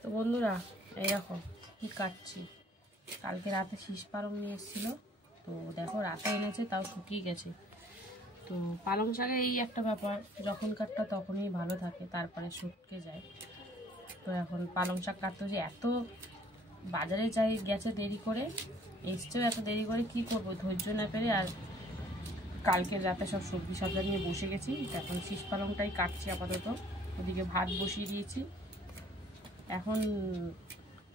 তো বন্ধুরা এই দেখো কি কাটছি। কালকে রাতে শীষ পালং নিয়ে এসেছিল, তো দেখো রাতে এনেছে তাও শুকিয়ে গেছে। তো পালং শাকে এই একটা ব্যাপার, যখন কাটটা তখনই ভালো থাকে, তারপরে শুকিয়ে যায়। তো এখন পালং শাক কাটতে যে এত বাজারে যাই গেছে দেরি করে, এসছেও এত দেরি করে, কি করবো ধৈর্য না পেরে আর কালকের রাতে সব সবজি সবজি নিয়ে বসে গেছি। এখন শীষ পালংটাই কাটছি আপাতত। ওদিকে ভাত বসিয়ে দিয়েছি। এখন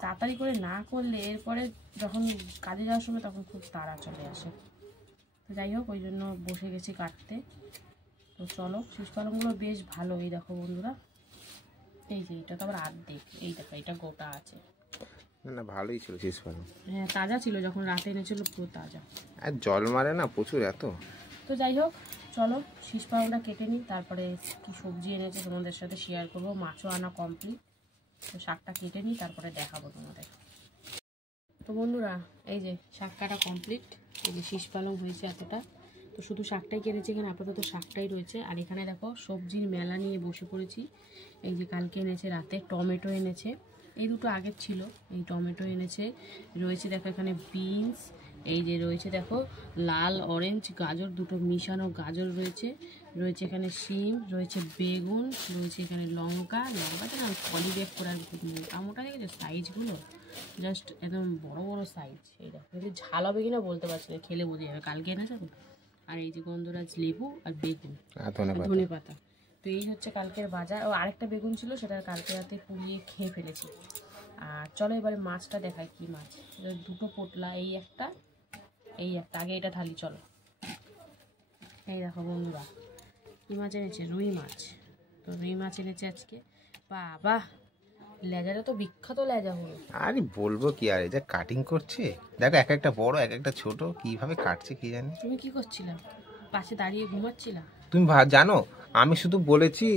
তাড়াতাড়ি করে না করলে এরপরে যখন কাজে যাওয়ার সময় তখন খুব তাড়া চলে আসে। তো যাই হোক, ওই জন্য বসে গেছি কাটতে। তো চলো, শীষ পালংগুলো বেশ ভালো। এই দেখো বন্ধুরা, এই যে এটা তো আবার অর্ধেক, এই দেখো এটা গোটা আছে। না ভালোই ছিল শীষ পালং। হ্যাঁ তাজা ছিল, যখন রাতে এনেছিল পুরো তাজা। আর জল মারে না প্রচুর এত। তো যাই হোক চলো, শীষ পালংটা কেটে নিই, তারপরে কি সবজি এনেছে তোমাদের সাথে শেয়ার করবো। মাছও আনা কমপ্লিট। তো শাকটা কেটে নিই, তারপরে দেখাবো তোমাদের। তো বন্ধুরা এই যে শাক কাটা কমপ্লিট। এই যে শীষ পালং হয়েছে এতটা। তো শুধু শাকটাই কেটেছি, এখানে আপাতত শাকটাই রয়েছে। আর এখানে দেখো সবজির মেলা নিয়ে বসে পড়েছি। এই যে কালকে এনেছে রাতে টমেটো এনেছে, এই দুটো আগের ছিল। এই টমেটো এনেছে, রয়েছে দেখো এখানে বিনস, এই যে রয়েছে দেখো লাল অরেঞ্জ গাজর, দুটো মিশানো গাজর রয়েছে। রয়েছে এখানে শিম, রয়েছে বেগুন, রয়েছে এখানে লঙ্কা। লঙ্কাটা না পলি ব্যাগ করার মোটামোটা দেখেছো সাইজগুলো, জাস্ট একদম বড় বড় সাইজ। এই দেখো ঝাল হবে কিনা বলতে পারছি না, খেলে বোঝা যাবে, কালকে এনেছে তো। আর এই যে গন্ধরাজ লেবু আর বেগুন, ধনে পাতা। তো এই হচ্ছে কালকের বাজার। ও আরেকটা বেগুন ছিল, সেটা কালকে রাতে পুড়িয়ে খেয়ে ফেলেছি। আর চলো এবারে মাছটা দেখাই কি মাছ। দুটো পোটলা, এই একটা এই একটা। আগে এটা ঢালি চলো। এই দেখো বন্ধুরা কি মাছ এনেছে, রুই মাছ। তো রুই মাছ এনেছে আজকে। বাবা লেজাটা তো বিখ্যাত লেজা হলো। আরে বলবো কি, আর এটা কাটিং করছে দেখো, এক একটা বড় এক একটা ছোট, কিভাবে কাটছে কি জানি। তুমি কি করছিলা, পাশে দাঁড়িয়ে ঘুমাচ্ছিলা? তুমি জানো, আমি শুধু বলেছি,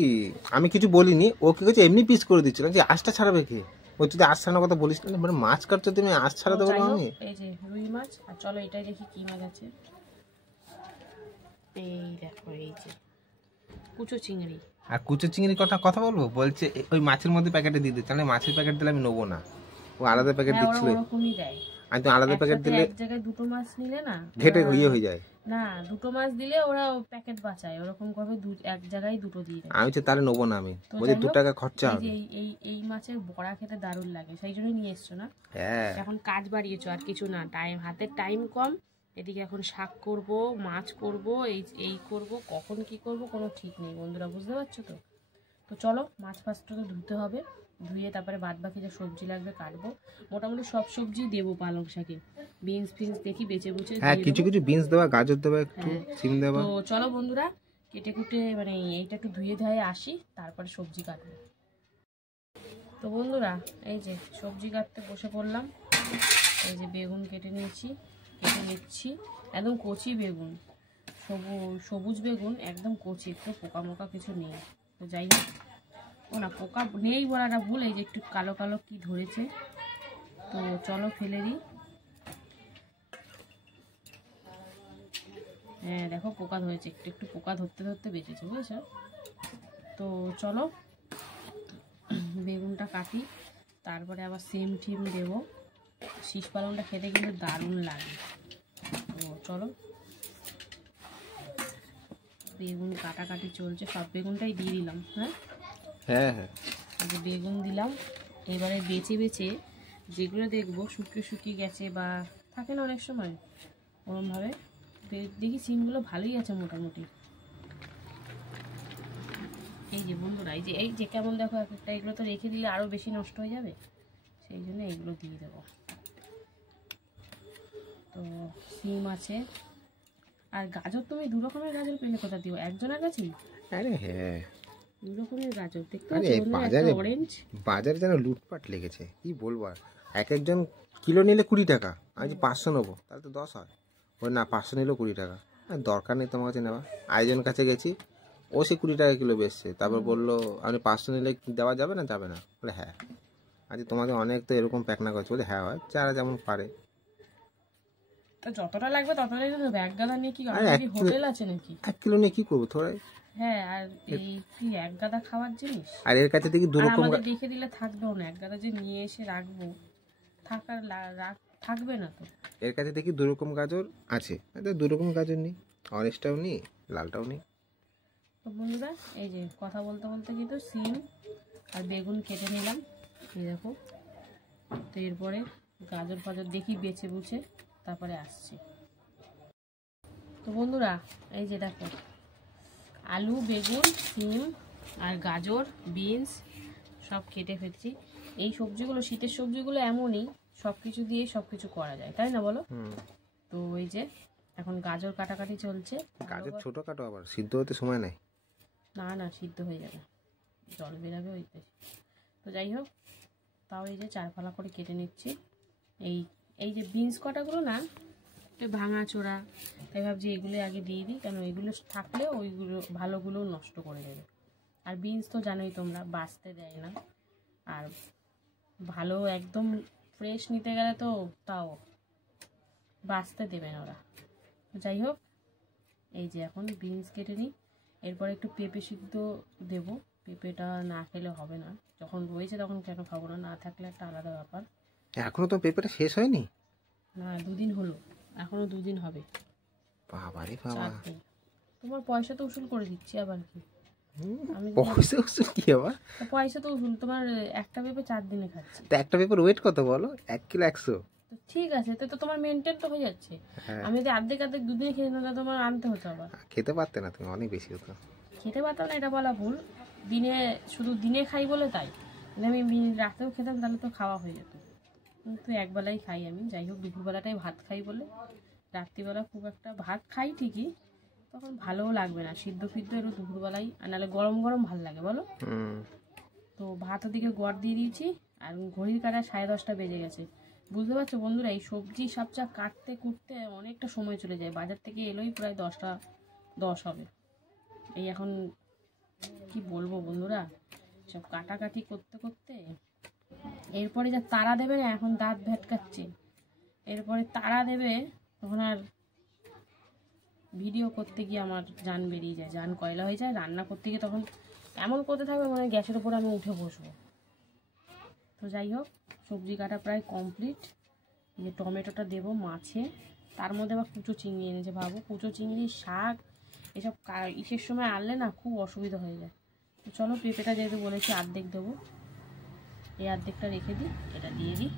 আমি কিছু বলিনি। ও কি করছে এমনি পিস করে দিচ্ছিল যে আঁশটা ছাড়াবে কি। ও যদি আঁশ ছাড়ানোর কথা বলিস না, মানে মাছ কাটছো তুমি, আঁশ ছাড়াতে বলো আমি। এই যে রুই মাছ। আর চলো এটাই দেখি কি মাছ আছে। এই দেখো এই যে কুচো চিংড়ি। আর কুচো চিংড়ির কথা বলবো, বলছে ওই মাছের মধ্যে প্যাকেটে দিয়ে দিচ্ছে। তাহলে মাছের প্যাকেট দিলে আমি নেবো না, ও আলাদা প্যাকেট দিচ্ছিল। ওরকমই দেয়। আমি তো আলাদা প্যাকেট দিলে এক জায়গায় দুটো মাছ নিলে না ঘেটে ইয়ে হয়ে যায়। না, দুটো মাছ দিলে ওরা প্যাকেট বাঁচায়, ওরকম করে এক জায়গায় দুটো দিয়ে দেয়। আমি তো তাহলে নেবো না, আমি বলছি 2 টাকা খরচা হবে। এই মাছের বড়া খেতে দারুণ লাগে, সেই জন্যই নিয়ে এসছো না? হ্যাঁ, এখন কাজ বাড়িয়েছো আর কিছু না, হাতের টাইম কম। এদিকে এখন শাক করব, মাছ করব, এই করব, কখন কি করব কোনো ঠিক নেই বন্ধুরা, বুঝতে পারছো তো? তো চলো মাছ ফাছটা তো ধুতে হবে, ধুয়ে তারপরে বাদ বাকি যে সবজি লাগবে কাটবো। মোটামুটি সব সবজি দেবো পালং শাকে, বিনস ফিনস দেখি বেছে বুঝে। হ্যাঁ কিছু কিছু বিনস দেওয়া, গাজর দেওয়া, একটু সিম দেওয়া। তো চলো বন্ধুরা কেটে কুটে মানে এইটা একটু ধুয়ে ধুয়ে আসি, তারপরে সবজি কাটবো। তো বন্ধুরা এই যে সবজি কাটতে বসে পড়লাম। এই যে বেগুন কেটে নিচ্ছি, একদম কচি বেগুন, সবুজ বেগুন একদম কচি, একটু পোকা মোকা কিছু নেই। তো যাই হোক, ও না পোকা নেই বলাটা ভুল, এই যে একটু কালো কালো কি ধরেছে। তো চলো ফেলে দিই। হ্যাঁ দেখো পোকা ধরেছে, একটু একটু পোকা ধরতে ধরতে বেঁচেছে, বুঝেছো? তো চলো বেগুনটা কাটি, তারপরে আবার সিম টিম দেবো। শীষ পালংটা খেতে কিন্তু দারুণ লাগে। তো চলো, বেগুন কাটাকাটি চলছে, সব বেগুনটাই দিয়ে দিলাম। হ্যাঁ হ্যাঁ হ্যাঁ, বেগুন দিলাম। এবারে বেছে বেছে যেগুলো দেখবো শুকিয়ে গেছে বা থাকে না অনেক সময় ওরমভাবে, দেখি সিমগুলো ভালোই আছে মোটামুটি। এই যে বন্ধুরা এই যে কেমন দেখো এক একটা, এগুলো তো রেখে দিলে আরও বেশি নষ্ট হয়ে যাবে, সেই জন্য এগুলো দিয়ে দেবো। তো সিম আছে, আর গাজর তুমি 2 রকমের গাজর পেলে কোথা দিও, একজনের কাছেই? আরে হ্যাঁ 2 রকমের গাজর দেখতে আরে পাচ্ছি, অরেঞ্জ। বাজারে যেন লুটপাট লেগেছে, কি বলবো আর। এক একজন কিলো নিলে 20 টাকা, আমি 500 নেবো, তাহলে তো 10 হয়। ওই না 500 নিলেও 20 টাকা, দরকার নেই তোমার কাছে নেওয়া। আরেকজন কাছে গেছি, ও সে 20 টাকা কিলো বেচছে, তারপর বললো আপনি 500 নিলে দেওয়া যাবে না? যাবে না বলে হ্যাঁ। আজ তোমাদের অনেক তো এরকম প্যাকনা করছে, বলে হ্যাঁ হয়, যারা যেমন পারে। তো যতটা লাগবে ততটাই তো দেবে, এক গাদা নিয়ে কি হোটেল আছে নাকি? 1 কিলো নিয়ে কি করবো, থোড়াই হ্যাঁ, আর এই কি এক গাদা খাওয়ার জিনিস, আর এর কাছে দেখি দু আর রকম আমাদের রেখে দিলে থাকবেও না। এক গাদা যে নিয়ে এসে রাখবো, থাকবে না তো। এর কাছে দেখি দু রকম গাজর আছে, দু রকম গাজর নেই, অরেঞ্জটাও নেই, লালটাও নেই। তো বন্ধুরা, এই যে কথা বলতে বলতে কিন্তু সিম আর বেগুন কেটে নিলাম, এই দেখো। তো এরপরে গাজর ফাজর দেখি বেছে বুছে তারপরে আসছি। তো বন্ধুরা, এই যে দেখো আলু, বেগুন, সিম আর গাজর, বিনস সব কেটে ফেলছি। এই সবজিগুলো, শীতের সবজিগুলো এমনই, সব কিছু দিয়ে সব কিছু করা যায়, তাই না বলো? তো এই যে এখন গাজর কাটাকাটি চলছে। গাজর ছোট কাটো, আবার সিদ্ধ হতে সময় নেই। না না, সিদ্ধ হয়ে যাবে, জল বেরাবে ওইতে। তো যাই হোক, তাও এই যে চার ফালা করে কেটে নিচ্ছি। এই যে বিনস কটাগুলো না একটু ভাঙা চোরা, তাই ভাবছি এগুলো আগে দিয়ে দিই, কেন এগুলো থাকলে ওইগুলো ভালোগুলো নষ্ট করে দেবে। আর বিনস তো জানোই তোমরা, বাঁচতে দেয় না। আর ভালো একদম ফ্রেশ নিতে গেলে তো তাও বাঁচতে দেবে না ওরা। যাই হোক, এই যে এখন বিনস কেটে নিই। এরপর একটু পেঁপে সিদ্ধ দেবো। পেঁপেটা না খেলে হবে না, যখন রয়েছে তখন কেন খাবো না, না থাকলে একটা আলাদা ব্যাপার। এখনো তো পেঁপেটা শেষ হয়নি? না, 2 দিন হলো, এখনো 2 দিন হবে। বাবারে বাবা, 4 দিন। তোমার পয়সা তো উসুল করে দিচ্ছি, আবার কি আমি পয়সা উসুল কি আবার? পয়সা তো উসুল, তোমার একটা পেঁপে 4 দিনে খাচ্ছি। তো একটা পেঁপের ওয়েট কত বলো? 1 কিলো 100। তো ঠিক আছে, তো তোমার মেনটেন তো হয়ে যাচ্ছে। আমি যদি অর্ধেক 2 দিনে খেয়ে নিতাম, তোমার আনতে হতো আবার। খেতে পারতে না তুমি, অনেক বেশি হতো। খেতে পারতাম না এটা বলা ভুল, দিনে শুধু দিনে খাই বলে তাই। আমি রাতেও খেতাম তাহলে তো খাওয়া হয়ে যেত, কিন্তু একবেলাই খাই আমি। যাই হোক, দুপুরবেলাটাই ভাত খাই বলে, রাত্রিবেলা খুব একটা ভাত খাই ঠিকই, তখন ভালোও লাগবে না, সিদ্ধ ফিদ্ধ একটু দুপুরবেলাই, আর নাহলে গরম গরম ভালো লাগে বলো। তো ভাত ওদিকে গড় দিয়ে দিয়েছি, আর ঘড়ির কাঁটা 10:30 বেজে গেছে। বুঝতে পারছো বন্ধুরা, এই সবজি সবচা কাটতে কুটতে অনেকটা সময় চলে যায়। বাজার থেকে এলোই প্রায় 10টা 10 হবে। এই এখন কি বলবো বন্ধুরা, সব কাটাকাটি করতে করতে এরপরে যা তাড়া দেবে না, এখন দাঁত ভেটকাচ্ছে। এরপরে তাড়া দেবে, তখন আর ভিডিও করতে গিয়ে আমার জান বেরিয়ে যায়, জান কয়লা হয়ে যায়। রান্না করতে গিয়ে তখন এমন করতে থাকবে মানে গ্যাসের উপর আমি উঠে বসবো। তো যাই হোক, সবজি কাটা প্রায় কমপ্লিট। যে টমেটোটা দেবো মাছে, তার মধ্যে আবার কুচো চিংড়ি এনেছে। ভাবো, কুচো চিংড়ি, শাক, এসব ইসের সময় আনলে না খুব অসুবিধা হয়ে যায়। তো চলো, পেঁপেটা যেহেতু বলেছি অর্ধেক দেবো, এই অর্ধেকটা রেখে দিই, এটা দিয়ে দিই।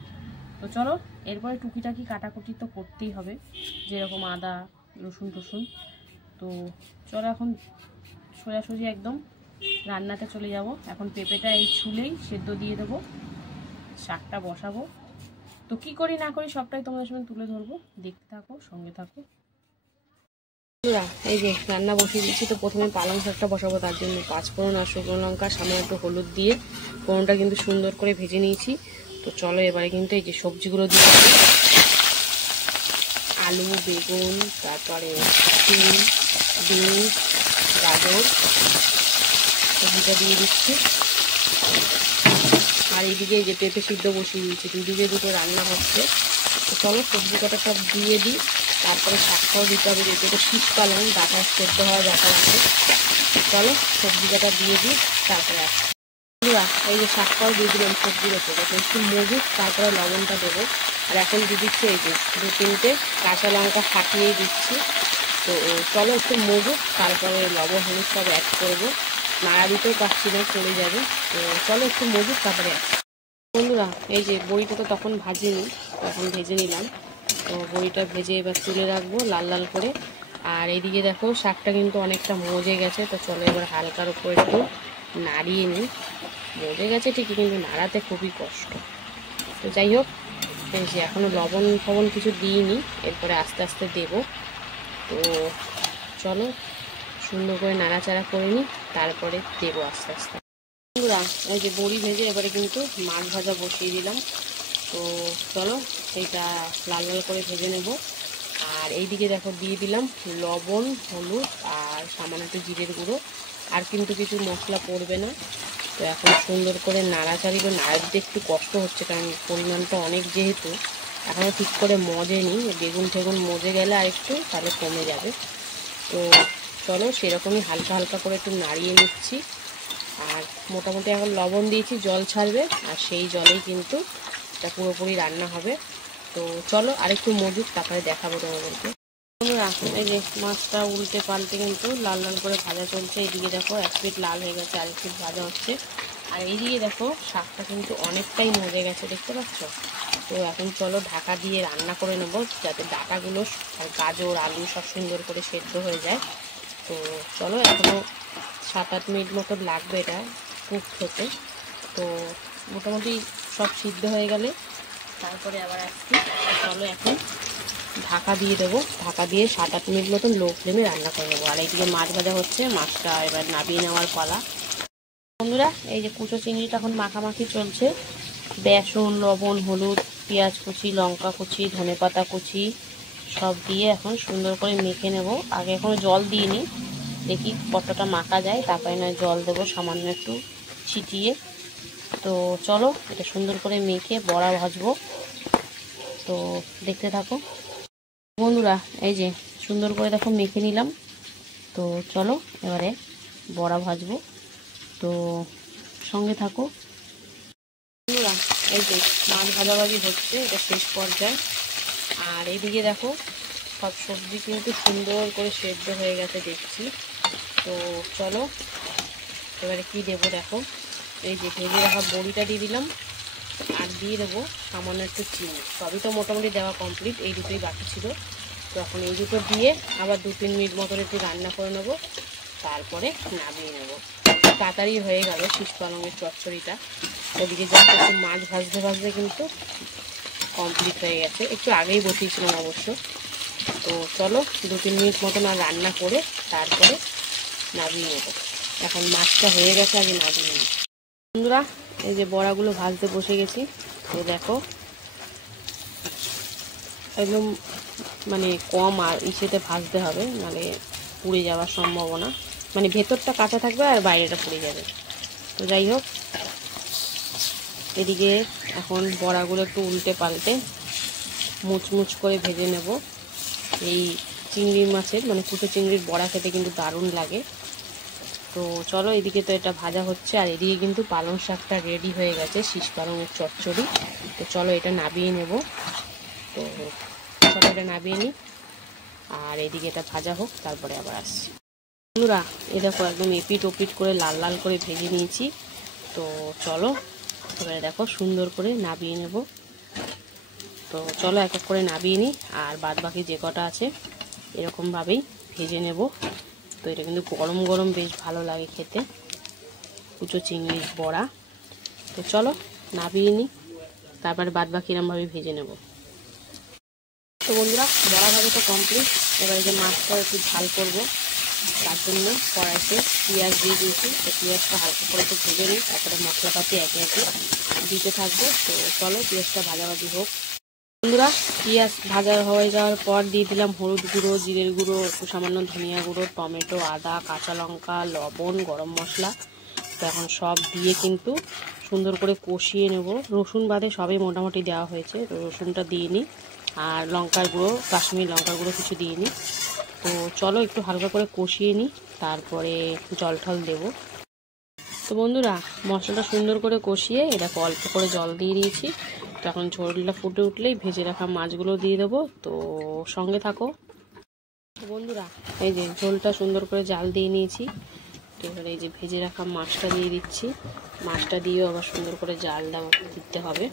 তো চলো, এরপরে টুকিটাকি কাটাকুটি তো করতেই হবে, যেরকম আদা রসুন টসুন। তো চলো এখন সোজাসুজি একদম রান্নাতে চলে যাব। এখন পেঁপেটা এই ছুলেই সেদ্ধ দিয়ে দেবো, শাকটা বসাবো। তো কি করি না করি সবটাই তোমাদের সঙ্গে তুলে ধরবো, দেখতে থাকো, সঙ্গে থাকো। এই যে রান্না বসিয়ে দিচ্ছি। তো প্রথমে পালং শাকটা বসাবো, তার জন্য 5 ফোড়ন আর শুকনো লঙ্কা, সামান্য একটু হলুদ দিয়ে ফোড়নটা কিন্তু সুন্দর করে ভেজে নিয়েছি। তো চলো এবারে কিন্তু এই যে সবজিগুলো দিয়ে আলু, বেগুন, তারপরে সিম, বিনস, গাজর, সবজিটা দিয়ে দিচ্ছি। আর এইদিকে এই যে পেঁপে সিদ্ধ বসিয়ে দিয়েছি, দুদিকে দুটো রান্না হচ্ছে। তো চলো সবজি কটা সব দিয়ে দিই, তারপরে শাকটাও দিতে হবে, যেহেতু শীত পালং ডাটা সেদ্ধ হওয়া দরকার আছে। চলো সবজি কটা দিয়ে দিই, তারপরে আসছি। এই যে শাকটাও দিয়ে দিলাম সবজির ওপরে, একটু মজুদ, তারপরে লবণটা দেবো। আর এখন দিয়ে দিচ্ছি এই যে 2-3টে কাঁচা লঙ্কা ফাটিয়েই দিচ্ছি। তো চলো একটু মজুদ, তারপরে লবণ হলুদ সব অ্যাড করবো। নাড়া দিতেও পারছি না, চলে যাবে। তো চলো একটু মজুদ, তারপরে আসছি। বন্ধুরা, এই যে বড়িটা তো তখন ভাজিনি, তখন ভেজে নিলাম। তো বড়িটা ভেজে এবার তুলে রাখবো লাল লাল করে। আর এইদিকে দেখো শাকটা কিন্তু অনেকটা মজে গেছে। তো চলো এবার হালকার উপর একটু নাড়িয়ে নিই। মজে গেছে ঠিকই, কিন্তু নাড়াতে খুবই কষ্ট। তো যাই হোক, এই যে এখনও লবণ ফবণ কিছু দিইনি, এরপরে আস্তে আস্তে দেবো। তো চলো সুন্দর করে নাড়াচাড়া করে নিই, তারপরে দেবো আস্তে আস্তে। বন্ধুরা, ওই যে বড়ি ভেজে এবারে কিন্তু মাছ ভাজা বসিয়ে দিলাম। তো চলো সেইটা লাল লাল করে ভেজে নেব। আর এইদিকে দেখো দিয়ে দিলাম লবণ, হলুদ আর সামান্য একটু জিরের গুঁড়ো, আর কিন্তু কিছু মশলা পড়বে না। তো এখন সুন্দর করে নাড়াচাড়ি করে, নাড়া দিতে একটু কষ্ট হচ্ছে, কারণ পরিমাণটা অনেক যেহেতু এখনও ঠিক করে মজেনি। বেগুন ঠেগুন মজে গেলে আর একটু তাহলে কমে যাবে। তো চলো সেরকমই হালকা হালকা করে একটু নাড়িয়ে নিচ্ছি। আর মোটামুটি এখন লবণ দিয়েছি, জল ছাড়বে, আর সেই জলেই কিন্তু এটা পুরোপুরি রান্না হবে। তো চলো আরেকটু মজুক, তারপরে দেখাবো তোমাদেরকে। বন্ধুরা এই যে মাছটা উল্টে পাল্টে কিন্তু লাল লাল করে ভাজা চলছে। এইদিকে দেখো এক পিঠ লাল হয়ে গেছে, আরেক পিঠ ভাজা হচ্ছে। আর এইদিকে দেখো শাকটা কিন্তু অনেকটাই মজে গেছে, দেখতে পাচ্ছ। তো এখন চলো ঢাকা দিয়ে রান্না করে নেবো, যাতে ডাঁটাগুলো আর গাজর আলু সব সুন্দর করে সেদ্ধ হয়ে যায়। তো চলো এখনও 7-8 মিনিট মতো লাগবে এটা কুক হতে। তো মোটামুটি সব সিদ্ধ হয়ে গেলে তারপরে আবার আসছি। চলো এখন ঢাকা দিয়ে দেবো, ঢাকা দিয়ে 7-8 মিনিট মতন লো ফ্লেমে রান্না করে নেবো। আর এইদিকে মাছ ভাজা হচ্ছে, মাছটা এবার নামিয়ে নেওয়ার পালা। বন্ধুরা এই যে কুচো চিংড়িটা এখন মাখামাখি চলছে। বেসন, লবণ, হলুদ, পেঁয়াজ কুচি, লঙ্কা কুচি, ধনেপাতা কুচি সব দিয়ে এখন সুন্দর করে মেখে নেব। আগে এখনো জল দিইনি, দেখি কতটা মাখা যায়, তারপরে নয় জল দেবো সামান্য একটু ছিটিয়ে। তো চলো এটা সুন্দর করে মেখে বড়া ভাজবো, তো দেখতে থাকো। বন্ধুরা এই যে সুন্দর করে দেখো মেখে নিলাম। তো চলো এবারে বড়া ভাজবো, তো সঙ্গে থাকো। বন্ধুরা এই যে মাছ ভাজাভাজি হচ্ছে, এটা শেষ পর্যায়ে। আর এইদিকে দেখো সব সবজি কিন্তু সুন্দর করে সেদ্ধ হয়ে গেছে দেখছি। তো চলো এবারে কি দেবো দেখো, এই যে ভেজে রাখা বড়িটা দিয়ে দিলাম, আর দিয়ে দেবো সামান্য একটু চিনি। সবই তো মোটামুটি দেওয়া কমপ্লিট, এই দুটোই বাকি ছিল। তো এখন এই দুটো দিয়ে আবার 2-3 মিনিট মতন একটু রান্না করে নেবো, তারপরে নামিয়ে নেবো। তাড়াতাড়ি হয়ে গেল শীষ পালংয়ের চচ্চড়িটা। ওদিকে যা একটু মাছ ভাজতে ভাজতে কিন্তু কমপ্লিট হয়ে গেছে, একটু আগেই বসিয়েছিলাম অবশ্য। তো চলো 2-3 মিনিট মতন আর রান্না করে তারপরে নামিয়ে নেবো। এখন মাছটা হয়ে গেছে, আগে নামিয়ে নেব। বন্ধুরা এই যে বড়াগুলো ভাজতে বসে গেছি। এই দেখো একদম মানে কম আর ইসেতে ভাজতে হবে, নাহলে পুড়ে যাওয়ার সম্ভাবনা, মানে ভেতরটা কাঁচা থাকবে আর বাইরেটা পুড়ে যাবে। তো যাই হোক, এদিকে এখন বড়াগুলো একটু উল্টে পাল্টে মুচমুচ করে ভেজে নেব। এই চিংড়ি মাছের মানে কুচো চিংড়ির বড়া খেতে কিন্তু দারুণ লাগে। তো চলো এদিকে তো এটা ভাজা হচ্ছে, আর এদিকে কিন্তু পালং শাকটা রেডি হয়ে গেছে, শীষ পালংয়ের চচ্চড়ি। তো চলো এটা নামিয়ে নেব। তো চলো এটা নামিয়ে নিই, আর এদিকে এটা ভাজা হোক, তারপরে আবার আসছি। বন্ধুরা এই দেখো একদম এপিট ওপিট করে লাল লাল করে ভেজে নিয়েছি। তো চলো এবারে দেখো সুন্দর করে নামিয়ে নেব। তো চলো এক এক করে নামিয়ে নিই, আর বাদ বাকি যে কটা আছে এরকমভাবেই ভেজে নেব। তো এটা কিন্তু গরম গরম বেশ ভালো লাগে খেতে, কুচো চিংড়ির বড়া। তো চলো নামিয়ে নিই, তারপরে বাদ বাকি এরকমভাবে ভেজে নেব। তো বন্ধুরা বড়া ভাজা তো কমপ্লিট। এবারে যে মাছটা একটু ঝাল করবো, তার জন্য কড়াইতে পেঁয়াজ দিয়ে দিয়েছি। তো পেঁয়াজটা হালকা করে একটু ভেজে নিই, তারপরে মশলাপাতি একে একে দিতে থাকবো। তো চলো পেঁয়াজটা ভাজাভাজি হোক। বন্ধুরা পেঁয়াজ ভাজা হয়ে যাওয়ার পর দিয়ে দিলাম হলুদ গুঁড়ো, জিরের গুঁড়ো, একটু সামান্য ধনিয়া গুঁড়ো, টমেটো, আদা, কাঁচা লঙ্কা, লবণ, গরম মশলা। তো এখন সব দিয়ে কিন্তু সুন্দর করে কষিয়ে নেব। রসুন বাদে সবই মোটামুটি দেওয়া হয়েছে, তো রসুনটা দিয়ে নিই। আর লঙ্কার গুঁড়ো, কাশ্মীরি লঙ্কার গুঁড়ো কিছু দিয়ে নিই। তো চলো একটু হালকা করে কষিয়ে নিই, তারপরে জল টল দেবো। তো বন্ধুরা মশলাটা সুন্দর করে কষিয়ে এটা অল্প করে জল দিয়ে দিয়েছি। তো এখন ঝোলটা ফুটে উঠলেই ভেজে রাখা মাছগুলো দিয়ে দেবো। তো সঙ্গে থাকো। তো বন্ধুরা এই যে ঝোলটা সুন্দর করে জাল দিয়ে নিয়েছি। তো এবার এই যে ভেজে রাখা মাছটা দিয়ে দিচ্ছি। মাছটা দিয়েও আবার সুন্দর করে জাল দিতে হবে।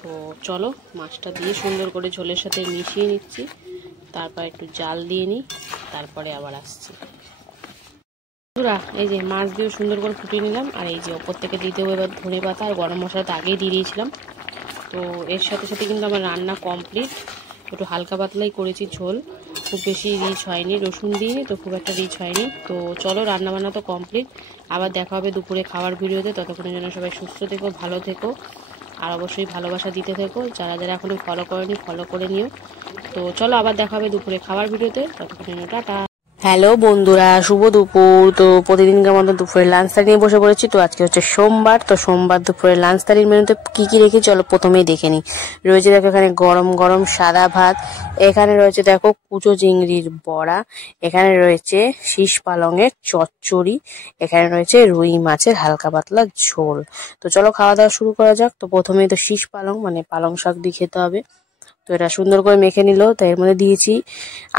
তো চলো মাছটা দিয়ে সুন্দর করে ঝোলের সাথে মিশিয়ে নিচ্ছি, তারপর একটু জাল দিয়ে নিই, তারপরে আবার আসছি। বন্ধুরা এই যে মাছ দিয়ে সুন্দর করে ফুটিয়ে নিলাম, আর এই যে ওপর থেকে দিয়ে দেবো এবার ধনেপাতা আর গরম মশলাটা আগেই দিয়ে দিয়েছিলাম। তো এর সাথে সাথে কিন্তু আমার রান্না কমপ্লিট। একটু হালকা পাতলাই করেছি ঝোল, খুব বেশি রিচ হয়নি, রসুন দিইনি তো খুব একটা রিচ হয়নি। তো চলো রান্নাবান্না তো কমপ্লিট, আবার দেখা হবে দুপুরে খাওয়ার ভিডিওতে। ততক্ষণের জন্য সবাই সুস্থ থেকো, ভালো থেকো, আর অবশ্যই ভালোবাসা দিতে থেকো। যারা যারা এখনও ফলো করেনি ফলো করে নিও। তো চলো আবার দেখা হবে দুপুরে খাওয়ার ভিডিওতে, ততক্ষণের জন্য টাটা। হ্যালো বন্ধুরা, শুভ দুপুর। তো প্রতিদিনকার মতো দুপুরে লাঞ্চ থালি নিয়ে বসে পড়েছি। তো আজকে হচ্ছে সোমবার, তো সোমবার দুপুরে লাঞ্চ থালির মেনুতে কি কি রেখে চলো প্রথমেই দেখে নিই। রয়েছে দেখো এখানে গরম গরম সাদা ভাত, এখানে রয়েছে দেখো কুচো চিংড়ির বড়া, এখানে রয়েছে শীষ পালংয়ের চচ্চড়ি, এখানে রয়েছে রুই মাছের হালকা পাতলা ঝোল। তো চলো খাওয়া দাওয়া শুরু করা যাক। তো প্রথমেই তো শীষ পালং মানে পালং শাক দিয়ে খেতে হবে। তো এটা সুন্দর করে মেখে নিল। তো এর মধ্যে দিয়েছি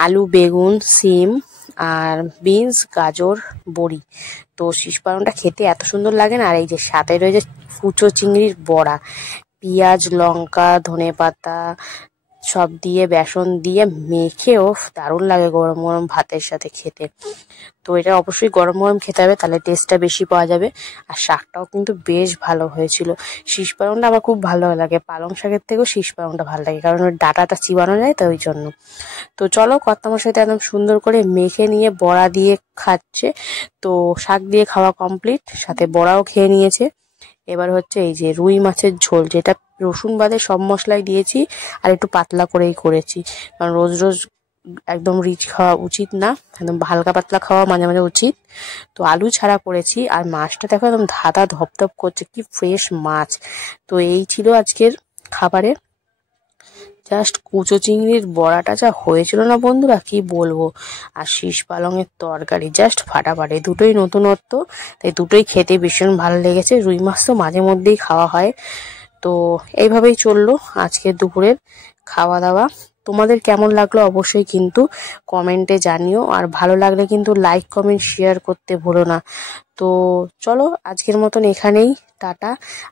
আলু, বেগুন, সিম আর বিনস, গাজর, বড়ি। তো শীষ পালংটা খেতে এত সুন্দর লাগে না। আর এই যে সাথে রয়েছে কুচো চিংড়ির বড়া, পেঁয়াজ, লঙ্কা, ধনেপাতা সব দিয়ে বেসন দিয়ে মেখেও দারুণ লাগে গরম গরম ভাতের সাথে খেতে। তো এটা অবশ্যই গরম গরম খেতে হবে, তাহলে টেস্টটা বেশি পাওয়া যাবে। আর শাকটাও কিন্তু বেশ ভালো হয়েছিল। শীষ পালংটা আমার খুব ভালো লাগে, পালং শাকের থেকেও শীষ পালংটা ভালো লাগে, কারণ ওর ডাঁটাটা চিবানো যায় তো ওই জন্য। তো চলো কর্তামশাইটা একদম সুন্দর করে মেখে নিয়ে বড়া দিয়ে খাচ্ছে। তো শাক দিয়ে খাওয়া কমপ্লিট, সাথে বড়াও খেয়ে নিয়েছে। এবার হচ্ছে এই যে রুই মাছের ঝোল, যেটা রসুন বাদে সব মশলাই দিয়েছি আর একটু পাতলা করেই করেছি, কারণ রোজ রোজ একদম রিচ খাওয়া উচিত না, একদম হালকা পাতলা খাওয়া মাঝে মাঝে উচিত। তো আলু ছাড়া করেছি, আর মাছটা দেখো একদম ধাঁধা ধপধপ করছে, কি ফ্রেশ মাছ। তো এই ছিল আজকের খাবারে। জাস্ট কুচো চিংড়ির বড়াটা যা হয়েছিল না বন্ধুরা, কি বলবো। আর শীষ পালংয়ের তরকারি জাস্ট ফাটাফাটি, দুটোই নতুনত্ব, তাই দুটোই খেতে ভীষণ ভালো লেগেছে। রুই মাছ তো মাঝে মধ্যেই খাওয়া হয়। তো এইভাবেই চললো আজকের দুপুরের খাওয়া দাওয়া। তোমাদের কেমন লাগলো অবশ্যই কিন্তু কমেন্টে জানিও, আর ভালো লাগলে কিন্তু লাইক কমেন্ট শেয়ার করতে ভুলো না। তো চলো আজকের মতন এখানেই টাটা,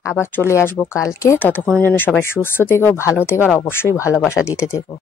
আবার চলে আসবো কালকে। ততক্ষণের জন্য সবাই সুস্থ থেকো, ভালো থেকো, আর অবশ্যই ভালোবাসা দিতে থেকো।